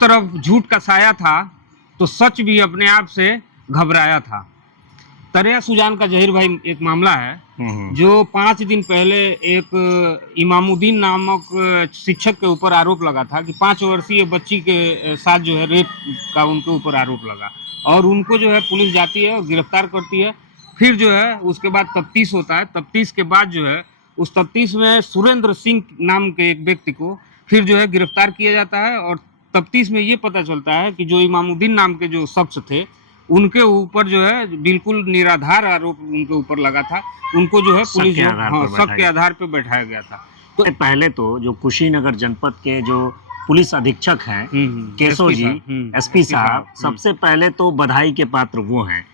तरफ झूठ का साया था तो सच भी अपने आप से घबराया था। तरिया सुजान का जहीर भाई एक मामला है जो 5 दिन पहले एक इमामुद्दीन नामक शिक्षक के ऊपर आरोप लगा था कि 5 वर्षीय बच्ची के साथ जो है रेप का उनके ऊपर आरोप लगा और उनको जो है पुलिस जाती है और गिरफ्तार करती है। फिर जो है उसके बाद तफ्तीश होता है। तफ्तीश के बाद जो है उस तफ्तीश में सुरेंद्र सिंह नाम के एक व्यक्ति को फिर जो है गिरफ्तार किया जाता है और तफ्तीश में ये पता चलता है कि जो इमामुद्दीन नाम के जो शख्स थे उनके ऊपर जो है बिल्कुल निराधार आरोप उनके ऊपर लगा था। उनको जो है पुलिस शक के आधार पर बैठाया गया था। तो पहले तो जो कुशीनगर जनपद के जो पुलिस अधीक्षक हैं केशव जी एसपी साहब, सबसे पहले तो बधाई के पात्र वो हैं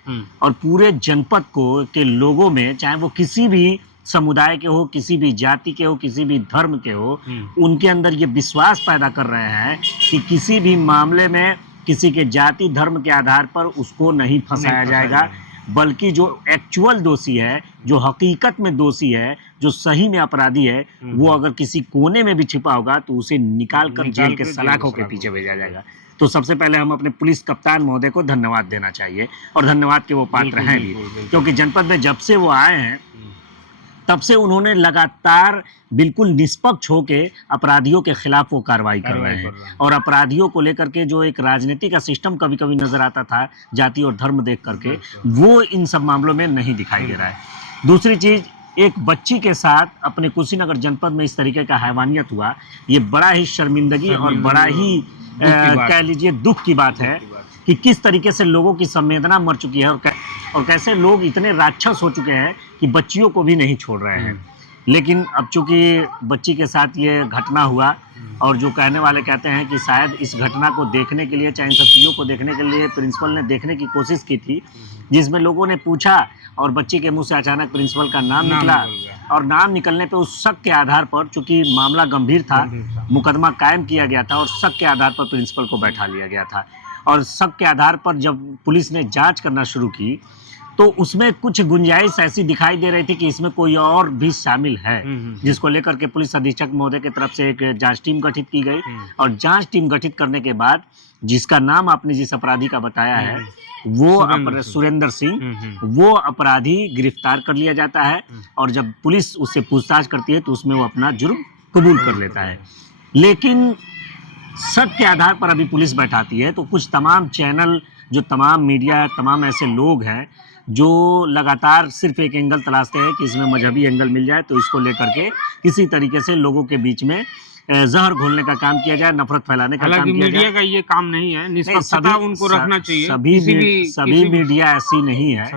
और पूरे जनपद को के लोगों में, चाहे वो किसी भी समुदाय के हो, किसी भी जाति के हो, किसी भी धर्म के हो, उनके अंदर ये विश्वास पैदा कर रहे हैं कि किसी भी मामले में किसी के जाति धर्म के आधार पर उसको नहीं फंसाया जाएगा, बल्कि जो एक्चुअल दोषी है, जो हकीकत में दोषी है, जो सही में अपराधी है, वो अगर किसी कोने में भी छिपा होगा तो उसे निकाल कर जेल के सलाखों के पीछे भेजा जाएगा। तो सबसे पहले हम अपने पुलिस कप्तान महोदय को धन्यवाद देना चाहिए और धन्यवाद के वो पात्र हैं भी, क्योंकि जनपद में जब से वो आए हैं तब से उन्होंने लगातार बिल्कुल निष्पक्ष होके अपराधियों के खिलाफ वो कार्रवाई कर रहे हैं और अपराधियों को लेकर के जो एक राजनीति का सिस्टम कभी कभी नजर आता था जाति और धर्म देख करके, वो इन सब मामलों में नहीं दिखाई दे रहा है। दूसरी चीज, एक बच्ची के साथ अपने कुशीनगर जनपद में इस तरीके का हैवानियत हुआ, ये बड़ा ही शर्मिंदगी और बड़ा ही कह लीजिए दुख की बात है कि किस तरीके से लोगों की संवेदना मर चुकी है और कैसे लोग इतने राक्षस हो चुके हैं कि बच्चियों को भी नहीं छोड़ रहे हैं। लेकिन अब चूंकि बच्ची के साथ ये घटना हुआ और जो कहने वाले कहते हैं कि शायद इस घटना को देखने के लिए, चाहे इन सब चीज़ों को देखने के लिए प्रिंसिपल ने देखने की कोशिश की थी, जिसमें लोगों ने पूछा और बच्ची के मुंह से अचानक प्रिंसिपल का नाम निकला और नाम निकलने पे उस शक के आधार पर, चूंकि मामला गंभीर था, मुकदमा कायम किया गया था और शक के आधार पर प्रिंसिपल को बैठा लिया गया था। और शक के आधार पर जब पुलिस ने जांच करना शुरू की तो उसमें कुछ गुंजाइश ऐसी दिखाई दे रही थी कि इसमें कोई और भी शामिल है, जिसको लेकर के पुलिस अधीक्षक महोदय की तरफ से एक जांच टीम गठित की गई और जांच टीम गठित करने के बाद जिसका नाम आपने जिस अपराधी का बताया है वो सुरेंद्र सिंह, वो अपराधी गिरफ्तार कर लिया जाता है और जब पुलिस उससे पूछताछ करती है तो उसमें वो अपना जुर्म कबूल कर लेता है। लेकिन शक के आधार पर अभी पुलिस बैठाती है तो कुछ तमाम चैनल, जो तमाम मीडिया, तमाम ऐसे लोग हैं जो लगातार सिर्फ एक एंगल तलाशते हैं कि इसमें मजहबी एंगल मिल जाए तो इसको लेकर के किसी तरीके से लोगों के बीच में जहर घोलने का काम किया जाए, नफरत फैलाने का काम किया जाए। मीडिया का ये काम नहीं है, निष्पक्षता उनको रखना चाहिए। सभी मीडिया ऐसी नहीं है,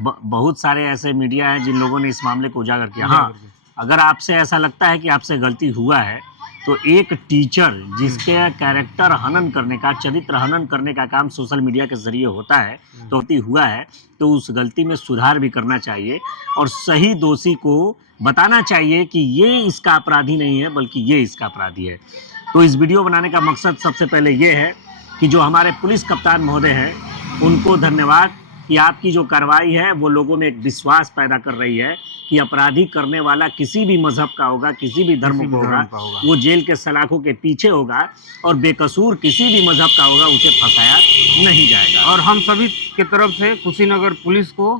बहुत सारे ऐसे मीडिया हैं जिन लोगों ने इस मामले को उजागर किया। हाँ, अगर आपसे ऐसा लगता है कि आपसे गलती हुआ है तो एक टीचर जिसके कैरेक्टर हनन करने का, चरित्र हनन करने का काम सोशल मीडिया के जरिए होता है, तो गलती हुआ है तो उस गलती में सुधार भी करना चाहिए और सही दोषी को बताना चाहिए कि ये इसका अपराधी नहीं है बल्कि ये इसका अपराधी है। तो इस वीडियो बनाने का मकसद सबसे पहले ये है कि जो हमारे पुलिस कप्तान महोदय हैं उनको धन्यवाद कि आपकी जो कार्रवाई है वो लोगों में एक विश्वास पैदा कर रही है कि अपराधी करने वाला किसी भी मजहब का होगा, किसी भी धर्म का होगा, वो जेल के सलाखों के पीछे होगा और बेकसूर किसी भी मजहब का होगा उसे फंसाया नहीं जाएगा। और हम सभी के तरफ से कुशीनगर पुलिस को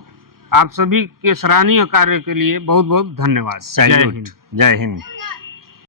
आप सभी के सराहनीय कार्य के लिए बहुत बहुत धन्यवाद। जय हिंद।